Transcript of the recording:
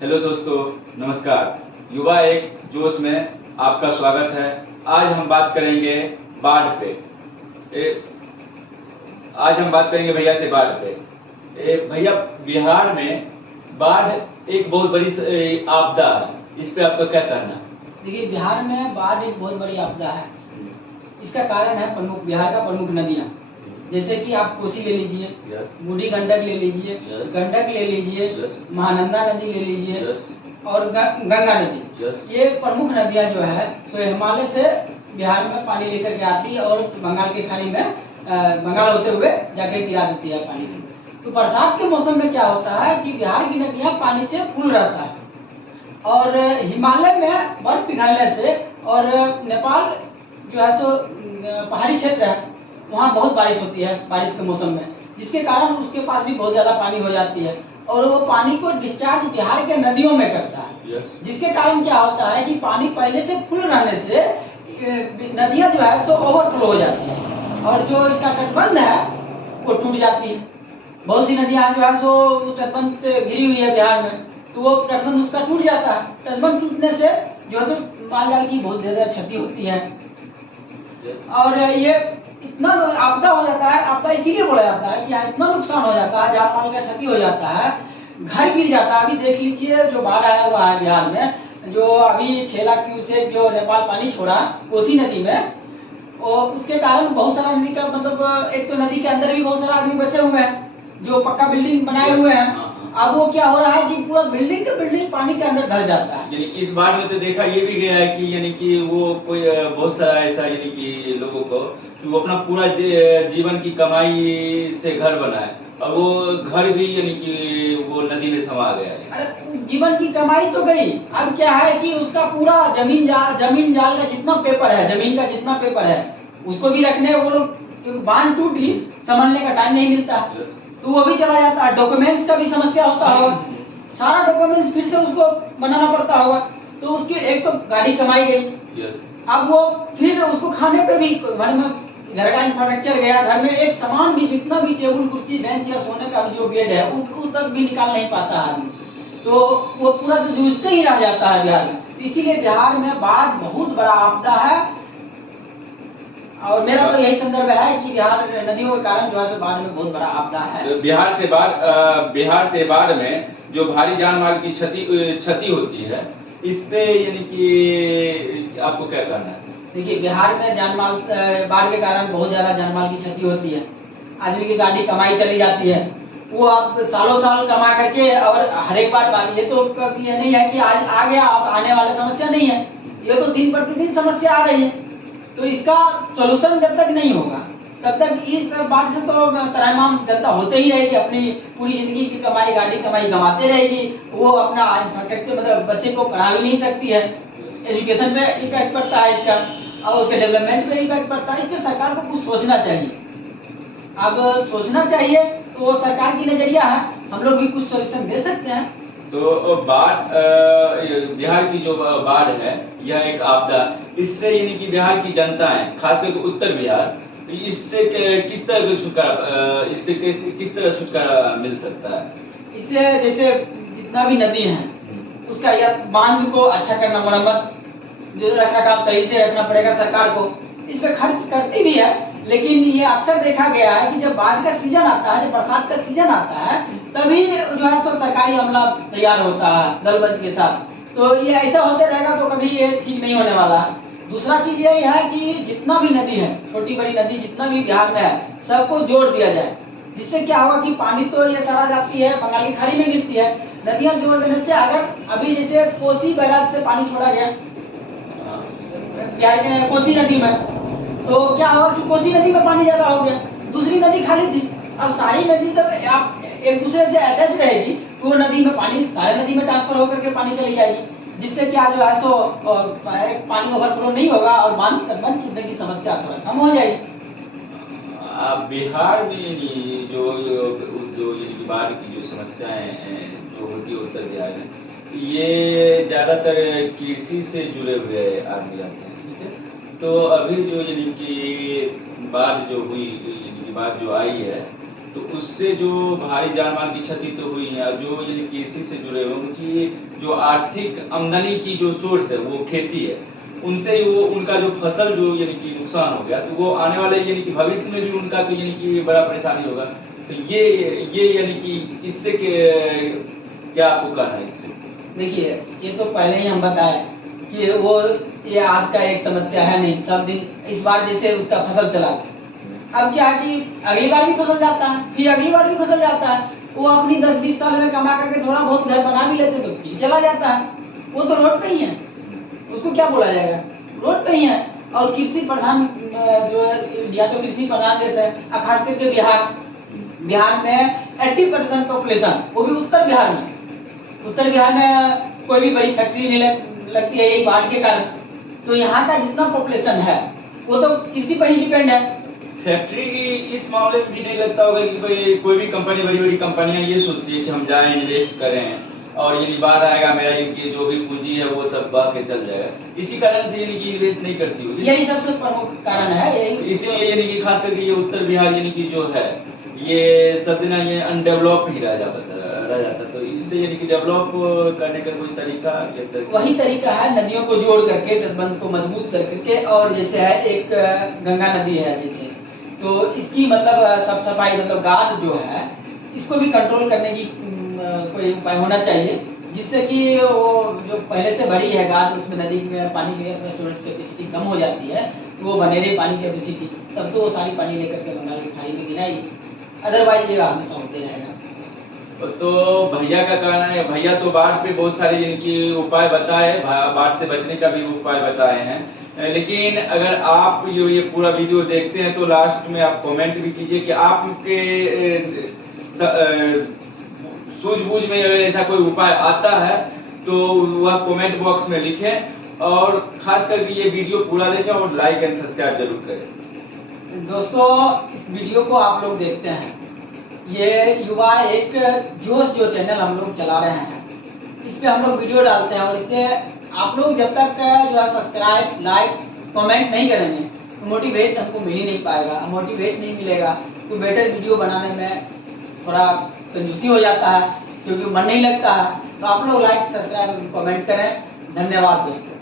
Hello दोस्तों, नमस्कार। युवा एक जोश में आपका स्वागत है। आज हम बात करेंगे बाढ़ पे। आज हम बात करेंगे भैया से बाढ़ पे। भैया, बिहार में बाढ़ एक बहुत बड़ी आपदा है। इस पे आपका क्या कहना है? देखिए, बिहार में बाढ़ एक बहुत बड़ी आपदा है। इसका कारण है प्रमुख बिहार का प्रमुख नदियाँ, जैसे कि आप कोसी ले लीजिए, बूढ़ी गंडक ले लीजिए, गंडक ले लीजिए, महानंदा नदी ले लीजिए और गंगा नदी। ये प्रमुख नदियाँ जो है सो हिमालय से बिहार में पानी लेकर के आती है और बंगाल की खाड़ी में बंगाल होते हुए जाके गिरा देती है पानी। तो बरसात के मौसम में क्या होता है कि बिहार की नदियाँ पानी से फुल रहता है और हिमालय में बर्फ पिघलने से और नेपाल जो है सो पहाड़ी क्षेत्र है, वहाँ बहुत बारिश होती है बारिश के मौसम में, जिसके कारण उसके पास भी बहुत ज़्यादा पानी हो जाती है और वो पानी को डिस्चार्ज बिहार के नदियों में करता है। जिसके कारण क्या होता है कि पानी पहले से फुल रहने से नदियाँ जो है सो ओवरफ्लो हो जाती है और जो इसका तटबंध है वो टूट जाती है। बहुत सी नदियाँ जो है सो तटबंध से घिरी हुई है बिहार में, तो वो तटबंध उसका टूट जाता है। तटबंध टूटने से जो है सो माल जाल की बहुत ज़्यादा क्षति होती है और ये इतना आपदा हो जाता है। आपदा इसीलिए बोला जाता है कि यहाँ इतना नुकसान हो जाता है, जान माल का क्षति हो जाता है, घर गिर जाता है। अभी देख लीजिए जो बाढ़ आया हुआ है बिहार में, जो अभी 6 लाख क्यूसेक जो नेपाल पानी छोड़ा कोसी नदी में, और उसके कारण बहुत सारा नदी का मतलब एक तो नदी के अंदर भी बहुत सारा आदमी बसे हुए हैं जो पक्का बिल्डिंग बनाए हुए हैं। अब वो क्या हो रहा है कि पूरा बिल्डिंग का बिल्डिंग पानी के अंदर धस जाता है। यानी इस बार में तो देखा ये भी गया है कि यानी कि वो कोई बहुत सारा ऐसा यानी कि लोगों को कि वो अपना पूरा जीवन की कमाई से घर बनाए और वो घर भी यानी कि वो नदी में समा गया है। अरे जीवन की कमाई तो गई, अब क्या है कि उसका पूरा जमीन जाल का जितना पेपर है, जमीन का जितना पेपर है, उसको भी रखने वो लोग, क्योंकि बांध टूटी संभालने का टाइम नहीं मिलता तो वो भी चला जाता है। डॉक्यूमेंट्स का भी समस्या होता होगा, सारा डॉक्यूमेंट्स फिर से उसको बनाना पड़ता होगा, तो उसकी एक तो गाड़ी कमाई गई, अब वो फिर उसको खाने पे भी घर में घर का इंफ्रास्ट्रक्चर गया, घर में एक सामान भी जितना भी टेबल कुर्सी बेंच या सोने का जो बेड है उस तक भी निकाल नहीं पाता आदमी, तो वो पूरा तो जूझते ही रह जाता है बिहार में। इसीलिए बिहार में बाढ़ बहुत बड़ा आपदा है और मेरा तो यही संदर्भ है कि बिहार नदियों के कारण जो है बाढ़ में बहुत बड़ा आपदा है। बिहार से बाढ़ में जो भारी जान माल की क्षति होती है, इस पे यानी कि आपको क्या कहना है? देखिए, बिहार में जानमाल बाढ़ के कारण बहुत ज्यादा जानमाल की क्षति होती है। आदमी की गाड़ी कमाई चली जाती है, वो अब सालों साल कमा करके और हर एक बार ये तो कभी ये नहीं है कि आज आ गया अब आने वाला समस्या नहीं है, ये तो दिन प्रतिदिन समस्या आ रही है। तो इसका सोल्यूशन जब तक नहीं होगा तब तक इस बात से तो त्रैमाम जनता होते ही रहेगी, अपनी पूरी जिंदगी की कमाई गाड़ी कमाई गंवाते रहेगी, वो अपना इंफ्रास्ट्रक्चर मतलब बच्चे को पढ़ा भी नहीं सकती है, एजुकेशन पे इम्पैक्ट पड़ता है इसका और उसके डेवलपमेंट पे इम्पैक्ट पड़ता है। इस पे सरकार को कुछ सोचना चाहिए। अब सोचना चाहिए तो वो सरकार की नजरिया है, हम लोग भी कुछ सोल्यूशन दे सकते हैं। तो बिहार की जो बाढ़ है यह एक आपदा, इससे यानी कि बिहार की जनता है, खास करके उत्तर बिहार, इससे किस तरह छुटकारा मिल सकता है? इससे जैसे जितना भी नदी है उसका या बांध को अच्छा करना, मरम्मत जो रखरखाव सही से रखना पड़ेगा सरकार को। इस पे खर्च करती भी है, लेकिन ये अक्सर देखा गया है कि जब बाढ़ का सीजन आता है, जब बरसात का सीजन आता है, तभी जो है सो सरकारी अमला तैयार होता है दल बल के साथ। तो ये ऐसा होते रहेगा तो कभी ये ठीक नहीं होने वाला है। दूसरा चीज ये है कि जितना भी नदी है, छोटी बड़ी नदी जितना भी बिहार में है, सबको जोड़ दिया जाए, जिससे क्या होगा कि पानी तो ये सारा जाती है बंगाल की खाड़ी में गिरती है, नदियां जोड़ देने से अगर अभी जैसे कोसी बैराज से पानी छोड़ा गया बिहार के कोसी नदी में, तो क्या होगा कि कोसी नदी में पानी ज्यादा हो गया, दूसरी नदी खाली थी। अब सारी नदी जब आप एक दूसरे से अटैच रहेगी तो वो नदी में पानी सारे नदी में ट्रांसफर होकर के पानी चली जाएगी, जिससे क्या जो है सो पानी ओवरफ्लो नहीं होगा और बांध टूटने की समस्या थोड़ा कम हो जाएगी। बिहार में जो बाढ़ की जो समस्याएं जो होती है उत्तर बिहार में, ये ज्यादातर कृषि से जुड़े हुए आदमी आते हैं, ठीक है। तो अभी जो यानी कि बाढ़ जो हुई, यानी कि बाढ़ जो आई है, तो उससे जो भारी जान माल की क्षति तो हुई है, जो यानी कृषि से जुड़े हुए उनकी जो आर्थिक आमदनी की जो सोर्स है वो खेती है, उनसे ही वो उनका जो फसल जो यानी कि नुकसान हो गया, तो वो आने वाले यानी कि भविष्य में भी उनका तो यानी कि बड़ा परेशानी होगा। तो ये यानी कि इससे क्या आपको कहना है इसमें? देखिए, ये तो पहले ही हम बताए कि वो ये आज का एक समस्या है नहीं, सब दिन इस बार जैसे उसका फसल चला गया, अब क्या कि अगली बार भी फसल जाता है, फिर अगली बार भी फसल जाता है, वो अपनी 10-20 साल में कमा करके थोड़ा बहुत घर बना भी लेते तो फिर चला जाता है, वो तो रोड पे ही है, उसको क्या बोला जाएगा, रोड पे ही है। और कृषि प्रधान जो है इंडिया तो कृषि प्रधान देश है, खास करके बिहार में 80% पॉपुलेशन, वो भी उत्तर बिहार में कोई भी बड़ी फैक्ट्री नहीं लगती है यही बाढ़ के कारण, तो यहाँ का जितना पॉपुलेशन है वो तो कृषि पर ही डिपेंड है। फैक्ट्री इस मामले में भी नहीं लगता होगा कि भाई कोई भी कंपनी, बड़ी बड़ी कंपनियां ये सोचती है कि हम जाएं इन्वेस्ट करें और यानी बाहर आएगा मेरा ये जो भी पूंजी है वो सब बह के चल जाएगा, इसी कारण से यानी कि इन्वेस्ट नहीं करती होगी। यही सबसे प्रमुख कारण है, यही इसीलिए यानी कि खास करके ये उत्तर बिहार यानी कि जो है ये सब दिन ये अनडेवलप ही रह जाता, तो इससे यानी कि डेवलप करने का कोई तरीका वही तरीका है, नदियों को जोड़ करके तटबंध को मजबूत कर करके, और जैसे है एक गंगा नदी है जैसे, तो इसकी मतलब साफ सफाई, मतलब गाद जो है इसको भी कंट्रोल करने की कोई उपाय होना चाहिए, जिससे कि वो जो पहले से बड़ी है गाद, उसमें नदी में पानी की स्टोरेज कैपेसिटी कम हो जाती है, तो वो बने रही पानी कैपेसिटी, तब तो वो सारी पानी लेकर के बंगाल की खाड़ी में गिराई, अदरवाइज ये हमेशा होते रहेगा। तो भैया का कहना है, भैया तो बाढ़ पे बहुत सारे इनकी उपाय बताए, बाढ़ से बचने का भी उपाय बताए हैं, लेकिन अगर आप ये पूरा वीडियो देखते हैं तो लास्ट में आप कमेंट भी कीजिए कि आपके सूझबूझ में अगर ऐसा कोई उपाय आता है तो वह कमेंट बॉक्स में लिखें, और खास करके ये वीडियो पूरा देखें और लाइक एंड सब्सक्राइब जरूर करें। दोस्तों, इस वीडियो को आप लोग देखते हैं, ये युवा एक जोश जो चैनल हम लोग चला रहे हैं, इस पे हम लोग वीडियो डालते हैं, और इससे आप लोग जब तक जो है सब्सक्राइब, लाइक, कमेंट नहीं करेंगे तो मोटिवेट हमको मिल ही नहीं पाएगा, मोटिवेट नहीं मिलेगा तो बेटर वीडियो बनाने में थोड़ा कंजूसी हो जाता है, क्योंकि मन नहीं लगता है। तो आप लोग लाइक, सब्सक्राइब, कमेंट करें। धन्यवाद दोस्तों।